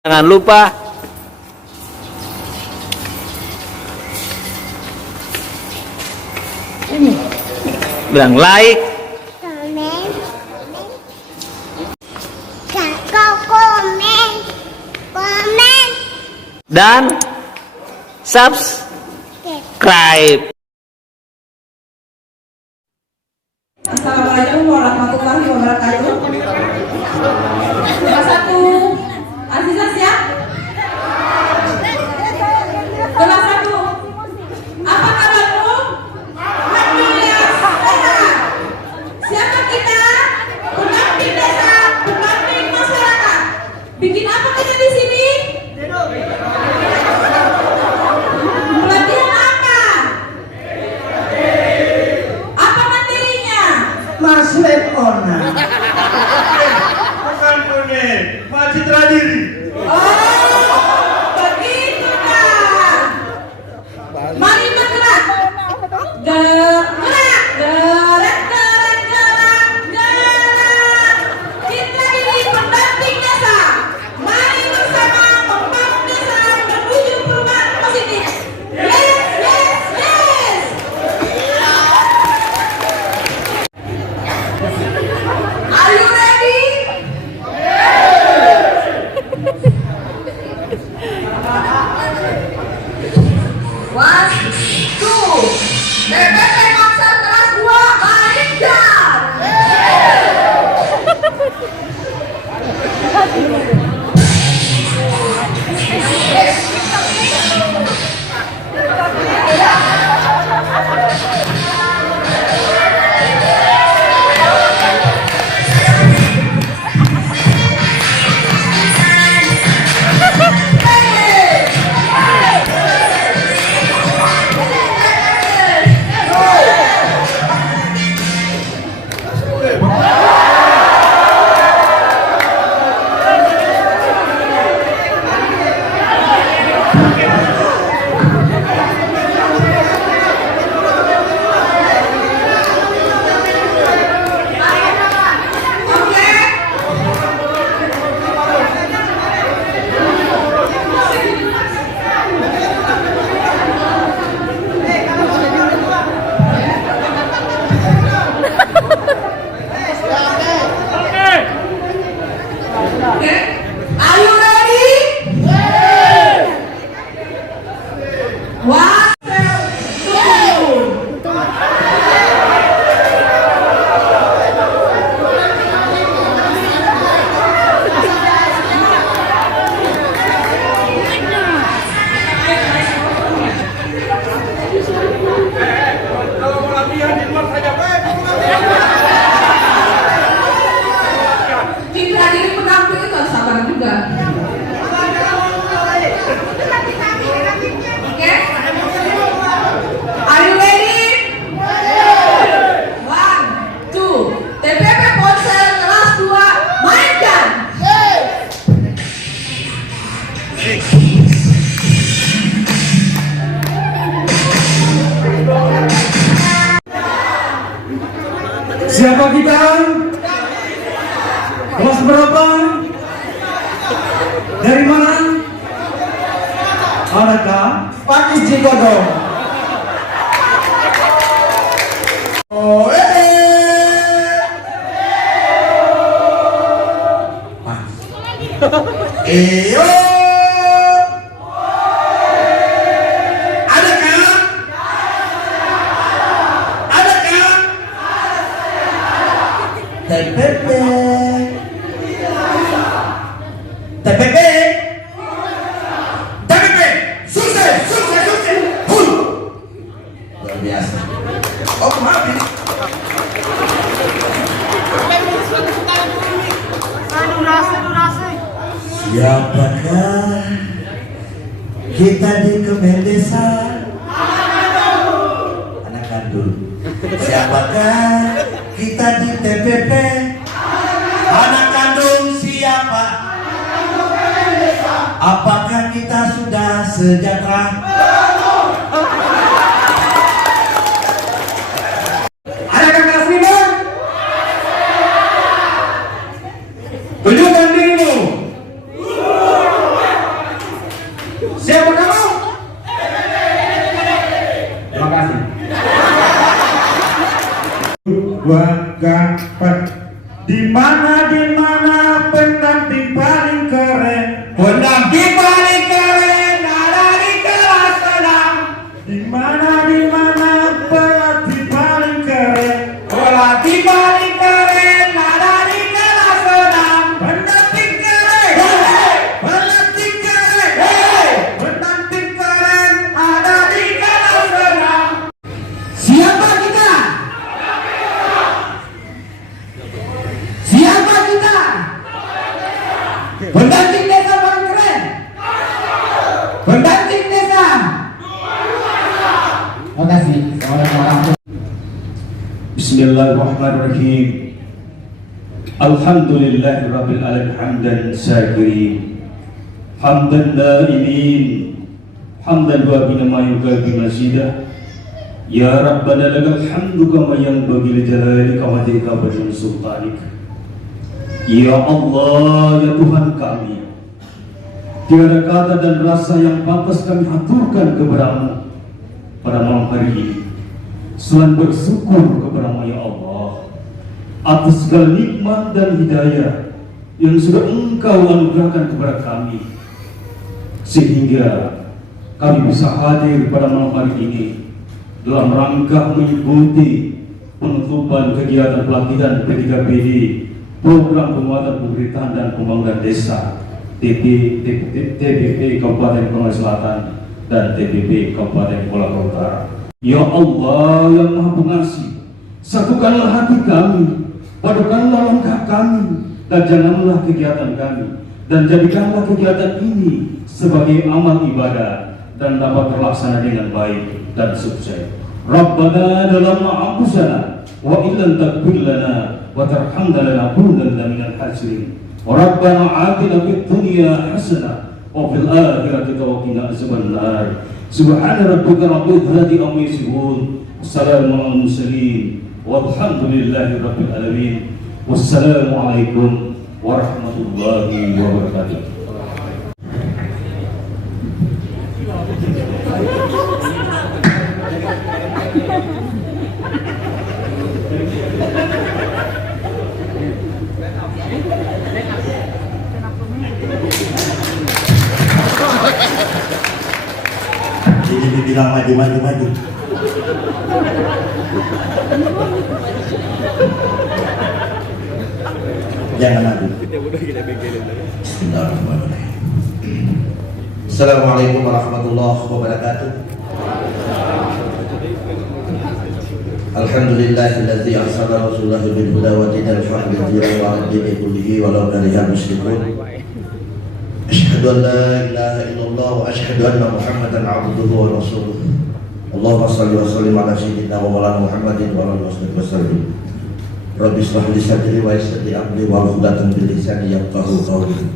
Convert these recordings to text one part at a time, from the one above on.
Jangan lupa bilang like, komen dan subscribe. Assalamualaikum warahmatullahi wabarakatuh. Kelas 1, Aziza siap? Kelas 1, apa kabarmu? Alhamdulillah sehat. Siapa kita? Pendamping desa, pendamping masyarakat. Bikin apa kita di sini? Pelatihan apa? Apa materinya? Maslet ona. Bukan kuning, masih terdiri. Oh, begitu kan? Mari bergerak. Gerak, gerak, gerak. Kita ini pendamping desa. Mari bersama membangun desa menuju perubahan positif. Yes, yes, yes. Are you ready? One, two, TPP Konser kelas 2 Maringkan. Are you ready? One, two. Kalau mau latihan di luar saja, Pak. Kita jadi pendamping itu harus sabar juga. Oke? Are you ready? One, two. TPP Ponsel kelas 2 mainkan. Siapa kita? Kelas berapa? Dari mana? Adakah Pakis Jikodong? Oh, Iyo. Adakah? Adakah? TPP. TPP. TPP. Sukses, sukses, sukses. Luar biasa. Oh, maaf ini. Siapakah kita di Kemen Desa? Anak kandung. Siapakah kita di TPP? Anak kandung siapa? Apakah kita sudah sejahtera? Adakah kelas 5? Tunjukkan dirimu. Bundang di balik keren ada di kelas senam. Di mana pelatih paling keren. Pelatih paling keren ada di kelas senam. Pendamping keren, pelatih keren, pendamping keren ada di kelas senam. Siapa kita? Siapa kita? Pendamping desa paling keren. Pendamping desa. Terima kasih. Bismillahirrahmanirrahim. Alhamdulillahirabbil alamin hamdan syakirin. Hamdan na'imin. Hamdan wa bina ma yukabi mazidah. Ya Rabbana lakal hamdu kama yanbaghi li jalalika wa wajhika wa sultanika. Ya Allah, ya Tuhan kami, tiada kata dan rasa yang pantas kami haturkan kepada-Mu pada malam hari ini selain bersyukur kepada-Mu ya Allah atas segala nikmat dan hidayah yang sudah Engkau anugerahkan kepada kami sehingga kami bisa hadir pada malam hari ini dalam rangka mengikuti penutupan kegiatan pelatihan P3PD program penguatan pemerintahan dan pembangunan desa TPP Kabupaten Konawe Selatan dan TPP Kabupaten Kolaka Utara. Ya Allah yang Maha Pengasih, satukanlah hati kami, padukanlah langkah kami, dan janganlah kegiatan kami, dan jadikanlah kegiatan ini sebagai amal ibadah dan dapat terlaksana dengan baik dan sukses. Rabbana dalamna anfusana wa illam taghfir lana wa tarhamna lanakunanna minal khasirin. Rabbana atina fid dunya hasanah wa fil akhirati qina azabannar. Subhana rabbika rabbil izzati amma yasifun. Wassalamu alal mursalin walhamdulillahi rabbil alamin. Wassalamu alaikum warahmatullahi wabarakatuh. Jadi dibilang maju. Jangan maju. Bismillahirrahmanirrahim. Assalamualaikum warahmatullahi wabarakatuh. Alhamdulillahilladzi arsala rasulahu bil huda wa dinil haqq liyudhhirahu 'ala ad-dini kullihi walau karihal musyrikun. Asyhadu an la ilaha illallah wa asyhadu anna Muhammadan 'abduhu wa rasuluh. Allahumma shalli wa sallim ala sayyidina wa maulana Muhammadin wa ala alihi wasallam. Rabbi shrah li sadri wa yassir li amri wa hlul 'uqdatam min lisani yafqahu qawli.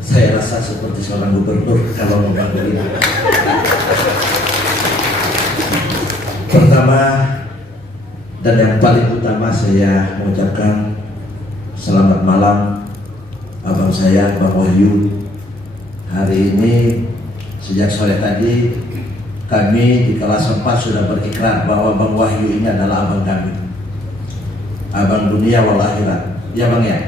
Saya rasa seperti seorang gubernur kalau membangun ini. Pertama dan yang paling utama saya mengucapkan selamat malam abang saya Bang Wahyu. Hari ini sejak sore tadi kami di kelas 4 sudah berikrar bahwa Bang Wahyu ini adalah abang kami, abang dunia wal akhirat. Ya Bang ya.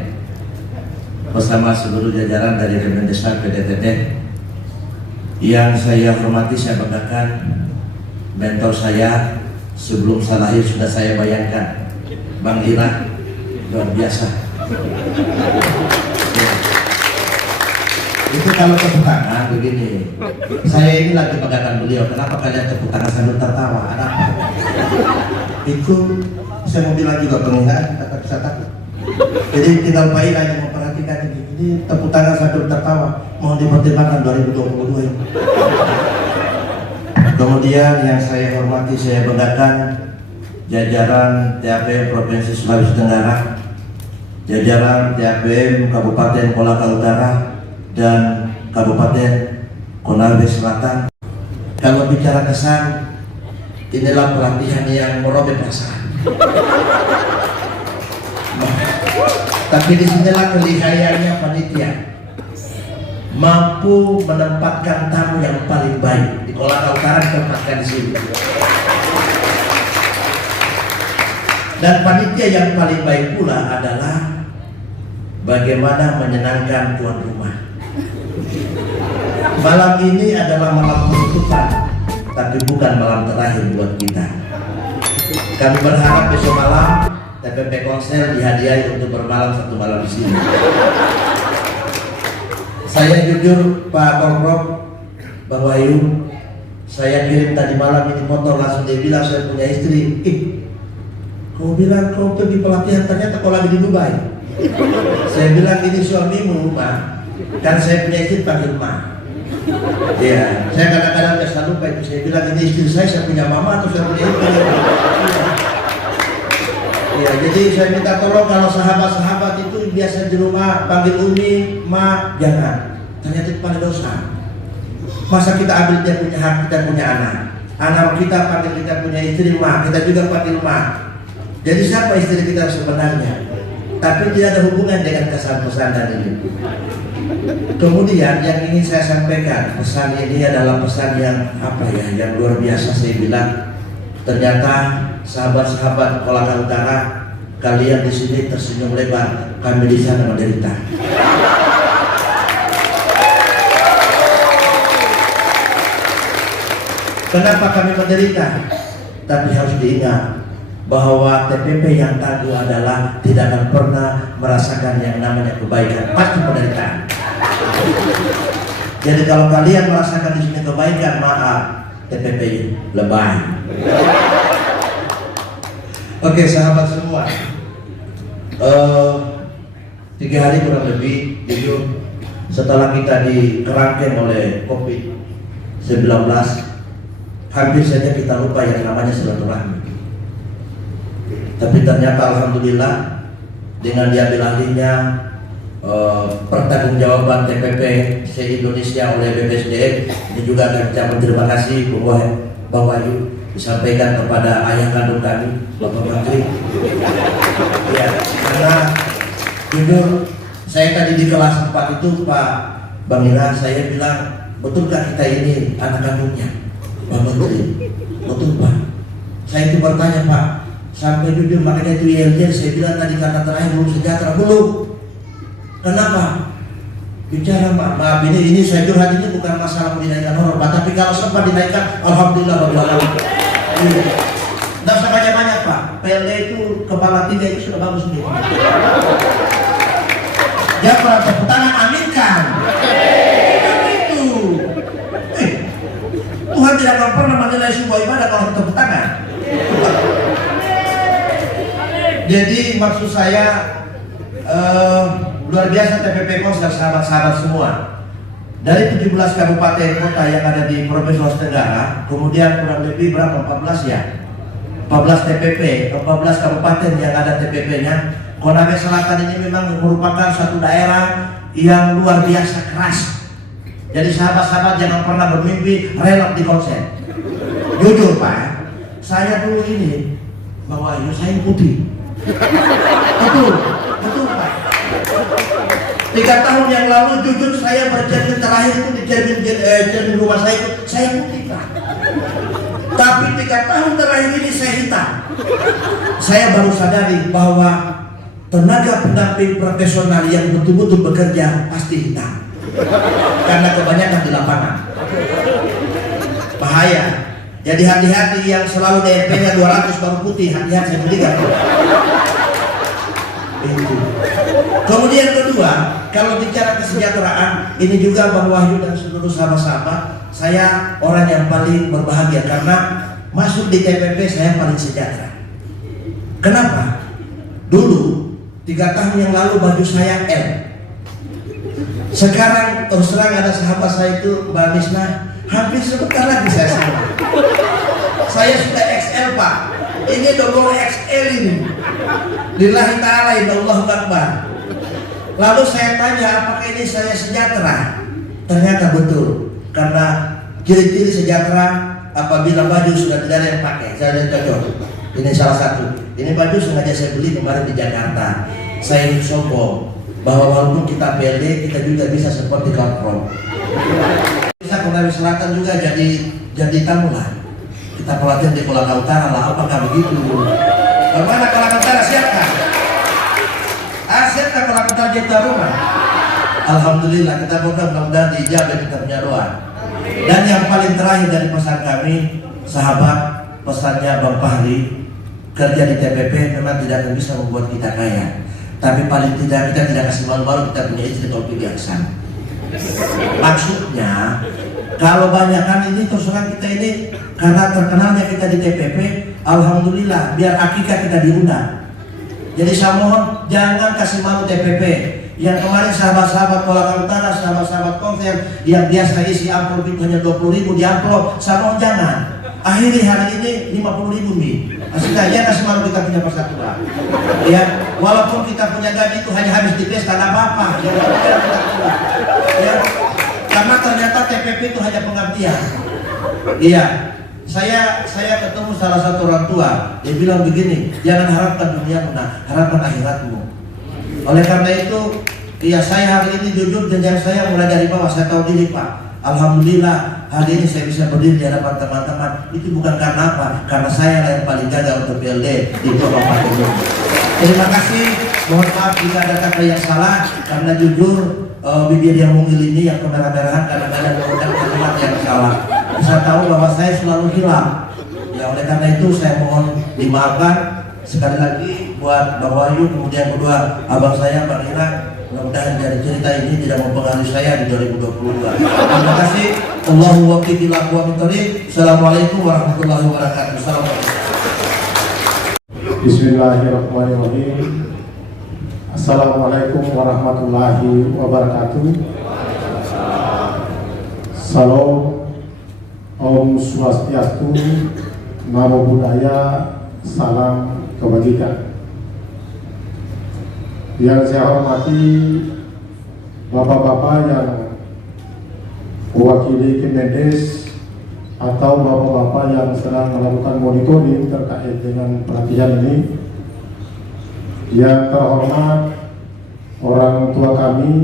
Bersama seluruh jajaran dari Kemendesar PDTT yang saya hormati, saya banggakan, mentor saya sebelum saya lahir sudah saya bayangkan, Bang Ira, luar biasa. Ya. Itu kalau tepuk tangan begini, saya ini lagi banggakan beliau. Kenapa kalian tepuk tangan sambil tertawa? Ada apa? Itu saya mau bilang juga pengingat, kata bisa takut. Jadi tinggal Pak Ira yang memperhatikan ini tepuk tangan sambil tertawa. Mohon dipertimbangkan 2022 ini. Kemudian yang saya hormati, saya banggakan jajaran TAPM Provinsi Sulawesi Tenggara, jajaran TAPM Kabupaten Kolaka Utara dan Kabupaten Konawe Selatan. Kalau bicara kesan, inilah pelatihan yang merobek perasaan. Tapi disinilah kelihayannya panitia, mampu menempatkan tamu yang paling baik di Kolaka Utara, ditempatkan di sini. Dan panitia yang paling baik pula adalah bagaimana menyenangkan tuan rumah. Malam ini adalah malam penutupan, tapi bukan malam terakhir buat kita. Kami berharap besok malam TPP Kongsel dihadiahi untuk bermalam satu malam di sini. Saya jujur Pak Korprov, Bang Wahyu, saya kirim tadi malam ini foto, langsung dia bilang saya punya istri. Kau bilang kau pergi pelatihan, ternyata kau lagi di Dubai. Saya bilang ini suamimu, Pak. Kan saya punya istri panggil Ma. Ya, saya kadang-kadang biasa lupa itu. Saya bilang ini istri saya punya mama atau saya punya istri. Ya, jadi saya minta tolong kalau sahabat-sahabat itu biasa di rumah panggil Umi, Ma, jangan. Ternyata itu pada dosa. Masa kita ambil dia punya hak, kita punya anak. Anak kita panggil kita punya istri Ma, kita juga panggil Ma. Jadi siapa istri kita sebenarnya? Tapi tidak ada hubungan dengan kesan-pesan dari ini. Kemudian yang ingin saya sampaikan, pesan ini adalah pesan yang yang luar biasa. Saya bilang, ternyata sahabat-sahabat Kolaka Utara, kalian di sini tersenyum lebar, kami di sana menderita. Kenapa kami menderita? Tapi harus diingat bahwa TPP yang tangguh adalah tidak akan pernah merasakan yang namanya kebaikan, pasti penderitaan. Jadi kalau kalian merasakan di sini kebaikan, maaf, TPP lebay. Oke, sahabat semua, 3 hari kurang lebih, jujur, setelah kita dikerangkeng oleh COVID-19, hampir saja kita lupa yang namanya silaturahmi. Tapi ternyata alhamdulillah dengan diambil alihnya pertanggungjawaban TPP se-Indonesia oleh BPSDM, ini juga akan ucapkan terima kasih Bang Wahyu disampaikan kepada ayah kandung kami Bapak Menteri. Ya, karena jujur saya tadi di kelas 4 itu Pak Bang Ira, saya bilang, betulkah kita ini anak kandungnya Pak Menteri? Betul Pak. Saya itu bertanya Pak, sampai jujur makanya itu ILJ saya bilang tadi kata terakhir belum sejahtera, belum. Kenapa? Bicara maaf ini saya curhat, ini bukan masalah dinaikkan honor Pak, tapi kalau sempat dinaikkan, alhamdulillah Bapak. Tidak usah banyak-banyak Pak. PLD itu kepala 3 itu sudah bagus nih. Ya para tepuk tangan, aminkan. Itu. Tuhan tidak akan pernah menilai sebuah ibadah kalau tepuk tangan. Jadi maksud saya luar biasa TPP Kongsel, sahabat-sahabat semua. Dari 17 kabupaten kota yang ada di Provinsi Sulawesi Tenggara, kemudian kurang lebih berapa? 14 ya? 14 TPP, 14 kabupaten yang ada TPP-nya. Konawe Selatan ini memang merupakan satu daerah yang luar biasa keras. Jadi sahabat-sahabat jangan pernah bermimpi relok di Kongsel. Jujur Pak, saya dulu ini bahwa saya putih. Betul Pak. 3 tahun yang lalu jujur saya bercermin terakhir itu di cermin rumah saya putih Pak. Tapi 3 tahun terakhir ini saya hitam. Saya baru sadari bahwa tenaga pendamping profesional yang betul-betul bekerja pasti hitam. Karena kebanyakan di lapangan. Bahaya. Jadi hati-hati yang selalu DP-nya 200 baru putih, hati-hati saya belikan. Itu. Kemudian kedua, kalau bicara kesejahteraan, ini juga Bang Wahyu dan seluruh sahabat-sahabat, saya orang yang paling berbahagia karena masuk di TPP saya paling sejahtera. Kenapa? Dulu 3 tahun yang lalu baju saya L. Sekarang terus terang ada sahabat saya itu Mbak Misna, hampir sebentar lagi saya sama. Saya sudah XL Pak. Ini double XL ini. Lillahi ta'ala Allahu Akbar. Lalu saya tanya apakah ini saya sejahtera? Ternyata betul. Karena ciri-ciri sejahtera apabila baju sudah tidak ada yang pakai, saya cocok. Ini salah satu. Ini baju sengaja saya beli kemarin di Jakarta. Saya ingin sombong bahwa walaupun kita PLD, kita juga bisa seperti Korprov. Bisa Konawe Selatan juga jadi tamu lah. Kita pelatihan di Kolaka Utara lah, apakah begitu? Bagaimana Kolaka Utara, siapkah? Siapkah Kolaka Utara jadi rumah? Alhamdulillah kita mudah-mudahan diijabah kita punya doa. Dan yang paling terakhir dari pesan kami, sahabat, pesannya Bang Fahri, kerja di TPP memang tidak akan bisa membuat kita kaya, tapi paling tidak kita tidak kasih malu-malu kita punya istri kalau bijaksana. Maksudnya kalau banyak kan ini terus terang kita ini karena terkenalnya kita di TPP, alhamdulillah biar akikah kita diundang. Jadi saya mohon jangan kasih malu TPP. Yang kemarin sahabat-sahabat Kolaka Utara, sahabat-sahabat konser yang biasa isi amplop itu hanya 20.000 di amplop, saya mohon jangan. Akhiri hari ini 50.000 nih. Maksudnya ya kasih malu kita punya persatuan. Ya, walaupun kita punya gaji itu hanya habis di pesta, tak apa-apa. Ya, karena ternyata TPP itu hanya pengabdian. Iya, saya ketemu salah satu orang tua, dia bilang begini, jangan harapkan duniamu, harapkan akhiratmu. Oleh karena itu, ya saya hari ini jujur jenjang saya mulai dari bawah, saya tahu diri Pak. Alhamdulillah hari ini saya bisa berdiri di hadapan teman-teman. Itu bukan karena apa? Karena saya yang paling gagal untuk PLD di Kabupaten ini. Terima kasih. Mohon maaf jika ada kata yang salah, karena jujur bibir yang mungil ini yang kemerah-merahan kadang-kadang mengundang kalimat yang salah. Saya tahu bahwa saya selalu hilang. Ya oleh karena itu saya mohon dimaafkan. Sekali lagi buat Bang Wahyu, kemudian kedua abang saya Bang Ira, mudah-mudahan dari cerita ini tidak mempengaruhi saya di 2022. Terima kasih. Allahu waqti bil aqwa min thariq. Assalamualaikum warahmatullahi wabarakatuh. Assalamualaikum. Bismillahirrahmanirrahim. Assalamualaikum warahmatullahi wabarakatuh. Salam, Om Swastiastu, Namo Buddhaya, salam kebajikan. Yang saya hormati bapak-bapak yang mewakili Kemendes atau bapak-bapak yang sedang melakukan monitoring terkait dengan pelatihan ini. Yang terhormat orang tua kami,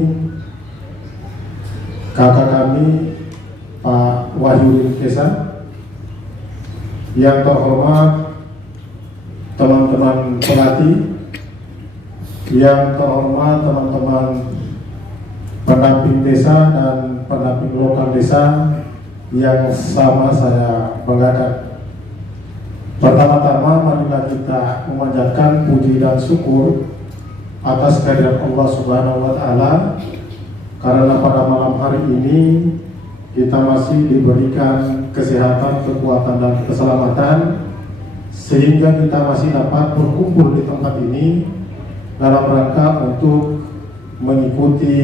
kakak kami Pak Wahyu Kesa. Yang terhormat teman-teman pelatih, yang terhormat teman-teman pendamping desa dan pendamping lokal desa yang sama saya banggakan. Pertama-tama marilah kita memanjatkan puji dan syukur atas kehadirat Allah Subhanahu wa Ta'ala, karena pada malam hari ini kita masih diberikan kesehatan, kekuatan dan keselamatan, sehingga kita masih dapat berkumpul di tempat ini dalam rangka untuk mengikuti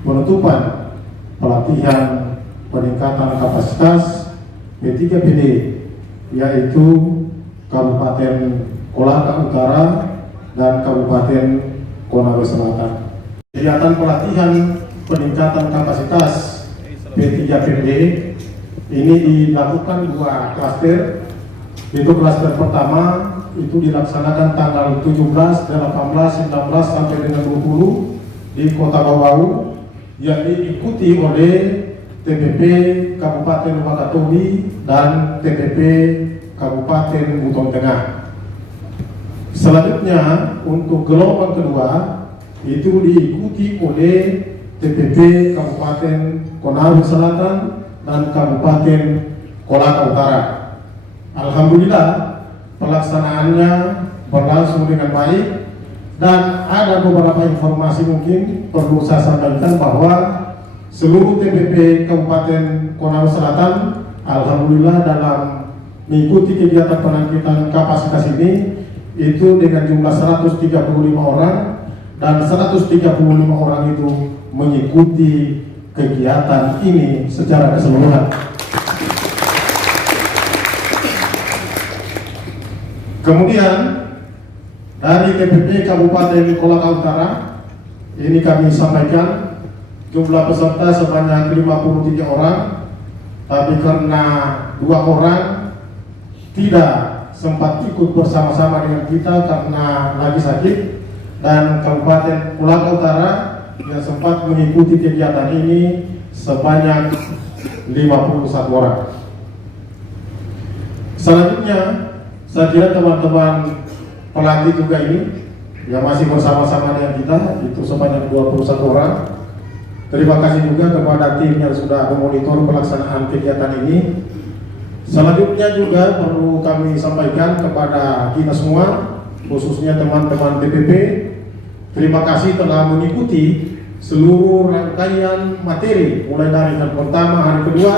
penutupan pelatihan peningkatan kapasitas P3PD, yaitu Kabupaten Kolaka Utara dan Kabupaten Konawe Selatan. Kegiatan pelatihan peningkatan kapasitas P3PD ini dilakukan dua klaster. Itu klaster pertama itu dilaksanakan tanggal 17, 18, 19 sampai dengan 20 di Kota Bawau, yang diikuti oleh TPP Kabupaten Wakatobi dan TPP Kabupaten Buton Tengah. Selanjutnya untuk gelombang kedua itu diikuti oleh TPP Kabupaten Konawe Selatan dan Kabupaten Kolaka Utara. Alhamdulillah pelaksanaannya berlangsung dengan baik, dan ada beberapa informasi mungkin perlu saya sampaikan bahwa seluruh TPP Kabupaten Konawe Selatan alhamdulillah dalam mengikuti kegiatan peningkatan kapasitas ini itu dengan jumlah 135 orang, dan 135 orang itu mengikuti kegiatan ini secara keseluruhan. Kemudian dari TPP Kabupaten Kolaka Utara ini kami sampaikan jumlah peserta sebanyak 53 orang, tapi karena 2 orang tidak sempat ikut bersama-sama dengan kita karena lagi sakit, dan Kabupaten Kolaka Utara yang sempat mengikuti kegiatan ini sebanyak 51 orang. Selanjutnya saya kira teman-teman pelatih juga ini yang masih bersama-sama dengan kita itu sebanyak 21 orang, Terima kasih juga kepada tim yang sudah memonitor pelaksanaan kegiatan ini. Selanjutnya juga perlu kami sampaikan kepada kita semua, khususnya teman-teman TPP, terima kasih telah mengikuti seluruh rangkaian materi mulai dari hari pertama, hari kedua,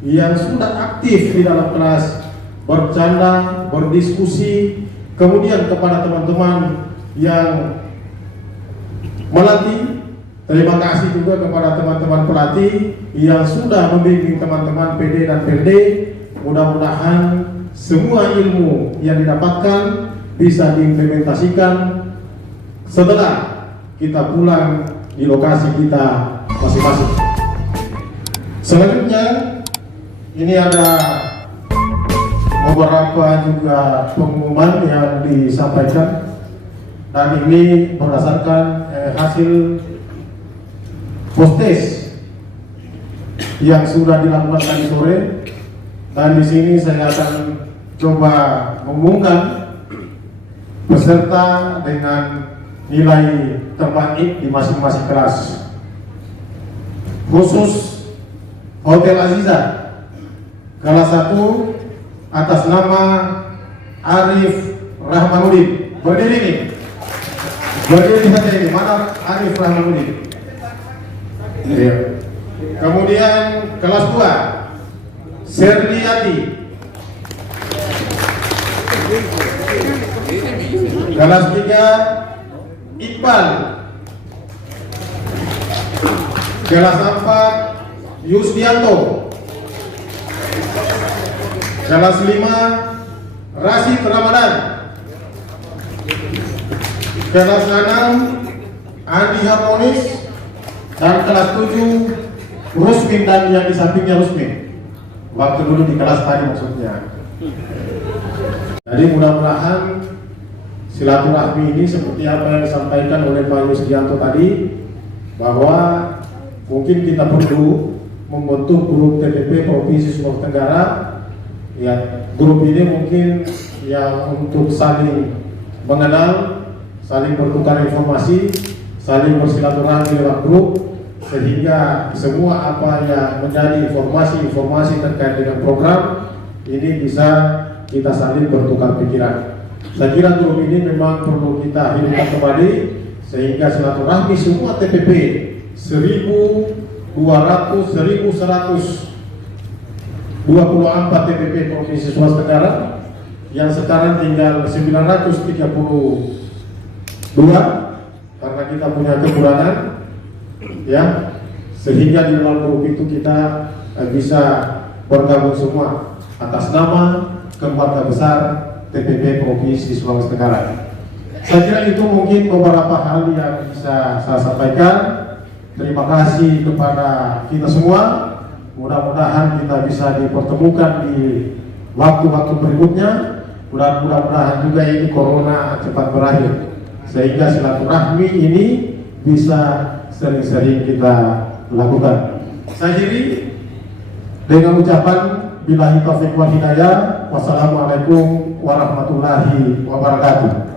yang sudah aktif di dalam kelas, bercanda, berdiskusi, kemudian kepada teman-teman yang melatih. Terima kasih juga kepada teman-teman pelatih yang sudah membimbing teman-teman PD dan PRD. Mudah-mudahan semua ilmu yang didapatkan bisa diimplementasikan setelah kita pulang di lokasi kita masing-masing. Selanjutnya, ini ada beberapa juga pengumuman yang disampaikan, dan ini berdasarkan hasil postes yang sudah dilakukan tadi sore, dan di sini saya akan coba mengumumkan peserta dengan nilai terbaik di masing-masing kelas. Khusus Hotel Aziza kelas 1 atas nama Arif Rahmanuddin. Berdiri nih, berdiri saja ini. Mana Arif Rahmanuddin? Ya. Kemudian kelas 2 Serliati, kelas 3 Iqbal, kelas 4 Yusdianto, kelas 5 Rashid Ramadan, kelas 6 Andi Harmonis, dan kelas 7 Rusmin dan yang di sampingnya Rusmin. Waktu dulu di kelas tadi maksudnya. Jadi mudah-mudahan silaturahmi ini seperti apa yang disampaikan oleh Pak Yusdianto tadi, bahwa mungkin kita perlu membentuk grup TPP Provinsi Sulawesi Tenggara. Ya, grup ini mungkin yang untuk saling mengenal, saling bertukar informasi, saling bersilaturahmi lewat grup, sehingga semua apa yang menjadi informasi-informasi terkait dengan program ini bisa kita saling bertukar pikiran. Saya kira grup ini memang perlu kita hidupkan kembali, sehingga silaturahmi semua TPP 1.124 TPP Provinsi Sulawesi Tenggara yang sekarang tinggal 932 karena kita punya kekurangan, ya, sehingga di dalam grup itu kita bisa bergabung semua atas nama keluarga besar TPP Provinsi Sulawesi Tenggara. Saya kira itu mungkin beberapa hal yang bisa saya sampaikan. Terima kasih kepada kita semua. Mudah-mudahan kita bisa dipertemukan di waktu-waktu berikutnya. Mudah-mudahan juga ini corona cepat berakhir, sehingga silaturahmi ini bisa sering-sering kita lakukan. Saya akhiri dengan ucapan billahi taufiq wal hidayah. Wassalamualaikum warahmatullahi wabarakatuh.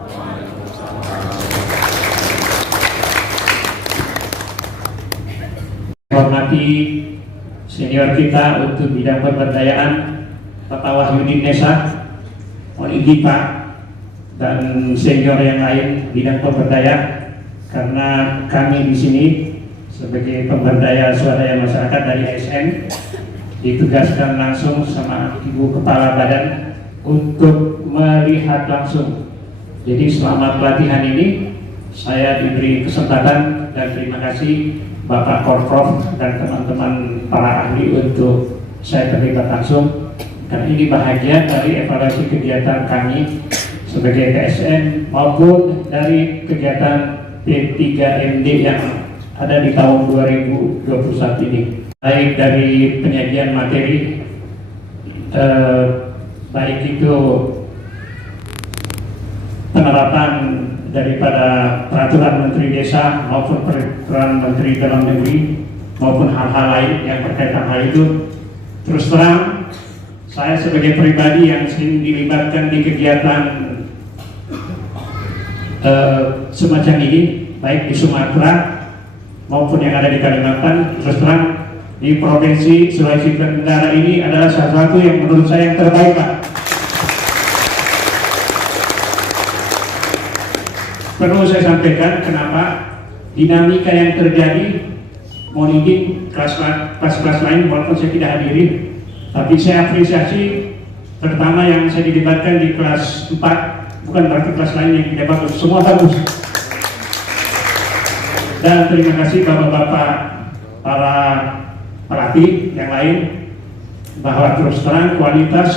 Hormati senior kita untuk bidang pemberdayaan, Bapak Wahyudin Nesa, mohon izin Pak, dan senior yang lain bidang pemberdayaan, karena kami di sini sebagai pemberdaya swadaya masyarakat dari ASN ditugaskan langsung sama Ibu Kepala Badan untuk melihat langsung. Jadi selama pelatihan ini saya diberi kesempatan, dan terima kasih Bapak Korprov dan teman-teman para ahli untuk saya terlibat langsung, karena ini bahagian dari evaluasi kegiatan kami sebagai KSN maupun dari kegiatan P3MD yang ada di tahun 2021 ini, baik dari penyajian materi, baik itu penerapan daripada peraturan Menteri Desa maupun peraturan Menteri Dalam Negeri maupun hal-hal lain yang berkaitan hal itu. Terus terang, saya sebagai pribadi yang sering dilibatkan di kegiatan semacam ini, baik di Sumatera maupun yang ada di Kalimantan. Terus terang di Provinsi Sulawesi Tenggara ini adalah salah satu yang menurut saya yang terbaik, Pak. Perlu saya sampaikan kenapa dinamika yang terjadi, mohon izin kelas-kelas lain walaupun saya tidak hadiri, tapi saya apresiasi terutama yang saya didebatkan di kelas 4, bukan berarti kelas lain yang tidak bagus, semua bagus. Dan terima kasih bapak-bapak para pelatih yang lain, bahwa terus terang kualitas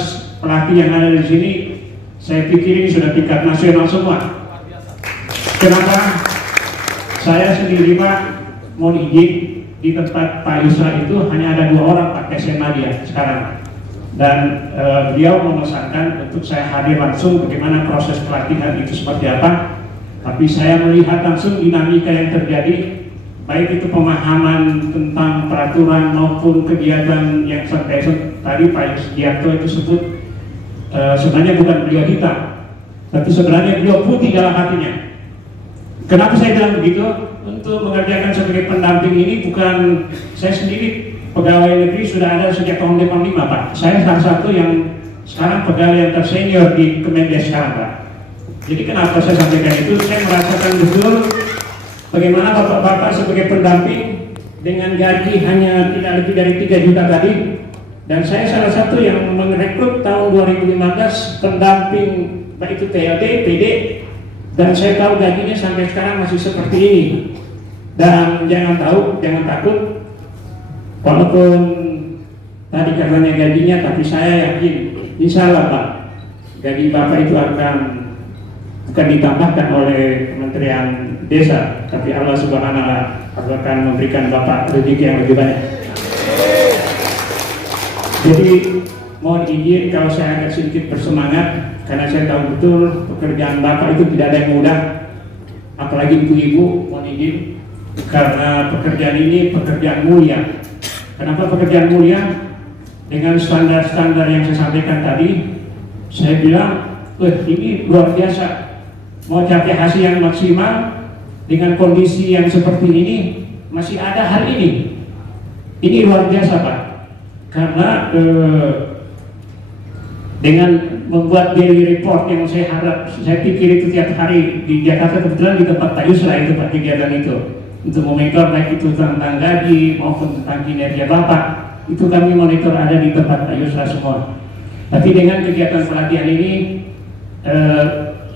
pelatih yang ada di sini saya pikir ini sudah tingkat nasional semua. Kenapa? Saya sendiri Pak, mohon izin, di tempat Pak Yusra itu hanya ada 2 orang Pak SMA dia sekarang, dan beliau memesankan untuk saya hadir langsung bagaimana proses pelatihan itu seperti apa. Tapi saya melihat langsung dinamika yang terjadi, baik itu pemahaman tentang peraturan maupun kegiatan yang sampai tadi Pak Sugiarto itu sebut, sebenarnya bukan beliau hitam, tapi sebenarnya beliau putih dalam hatinya. Kenapa saya bilang begitu? Untuk mengerjakan sebagai pendamping ini bukan saya sendiri, pegawai negeri sudah ada sejak tahun 55 Pak. Saya salah satu yang sekarang pegawai yang tersenior di Kemendes sekarang Pak. Jadi kenapa saya sampaikan itu? Saya merasakan betul bagaimana bapak-bapak sebagai pendamping dengan gaji hanya tidak lebih dari 3 juta tadi. Dan saya salah satu yang merekrut tahun 2015 pendamping baik itu TLD, PD, dan saya tahu gajinya sampai sekarang masih seperti ini. Dan jangan takut, walaupun tadi katanya gajinya, tapi saya yakin insya Allah Pak, gaji Bapak itu akan bukan ditambahkan oleh Kementerian Desa, tapi Allah Subhanahu wa Ta'ala akan memberikan Bapak rezeki yang lebih banyak. Jadi mohon izin kalau saya agak sedikit bersemangat, karena saya tahu betul pekerjaan Bapak itu tidak ada yang mudah, apalagi ibu-ibu, mohon izin, karena pekerjaan ini pekerjaan mulia. Kenapa pekerjaan mulia? Dengan standar-standar yang saya sampaikan tadi, saya bilang, ini luar biasa. Mau capai hasil yang maksimal dengan kondisi yang seperti ini masih ada hari ini. Ini luar biasa Pak, karena dengan membuat daily report yang saya harap, saya pikir itu tiap hari di Jakarta, kebetulan di tempat Pak Yusra itu Pak kegiatan itu, untuk memonitor baik itu tentang gaji maupun tentang kinerja Bapak, itu kami monitor ada di tempat Pak Yusra semua. Tapi dengan kegiatan pelatihan ini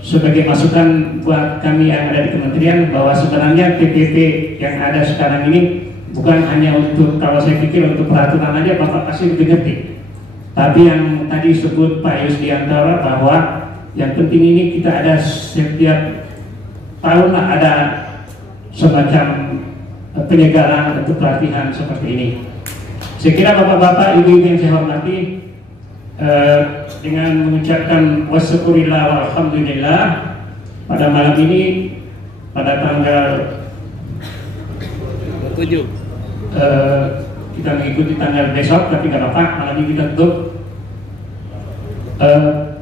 sebagai masukan buat kami yang ada di kementerian, bahwa sebenarnya TPP yang ada sekarang ini bukan hanya untuk, kalau saya pikir untuk peraturan aja Bapak pasti lebih ngerti. Tapi yang tadi sebut Pak Yusdiantara, bahwa yang penting ini kita ada setiap tahun ada semacam penyegaran untuk pelatihan seperti ini. Saya kira bapak-bapak, ibu-ibu yang saya hormati, dengan mengucapkan wasyukurillah walhamdulillah, pada malam ini pada tanggal 7 kita mengikuti tanggal besok, tapi nggak apa-apa, malam ini kita tutup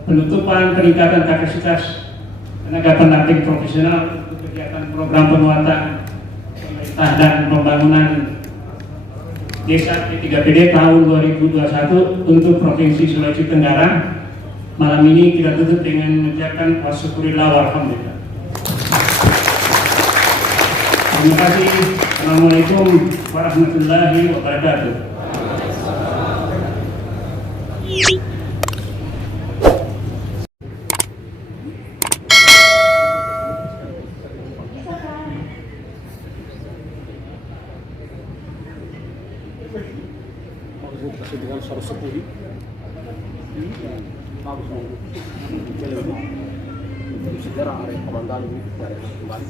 penutupan peningkatan kapasitas tenaga pendamping profesional untuk kegiatan program penguatan pemerintah dan pembangunan Desa P3PD tahun 2021 untuk Provinsi Sulawesi Tenggara. Malam ini kita tutup dengan mengucapkan wasyukurillah walhamdulillah. Terima kasih. Assalamualaikum warahmatullahi wabarakatuh. Dengan 110 bagus sejarah area komandan ini kembali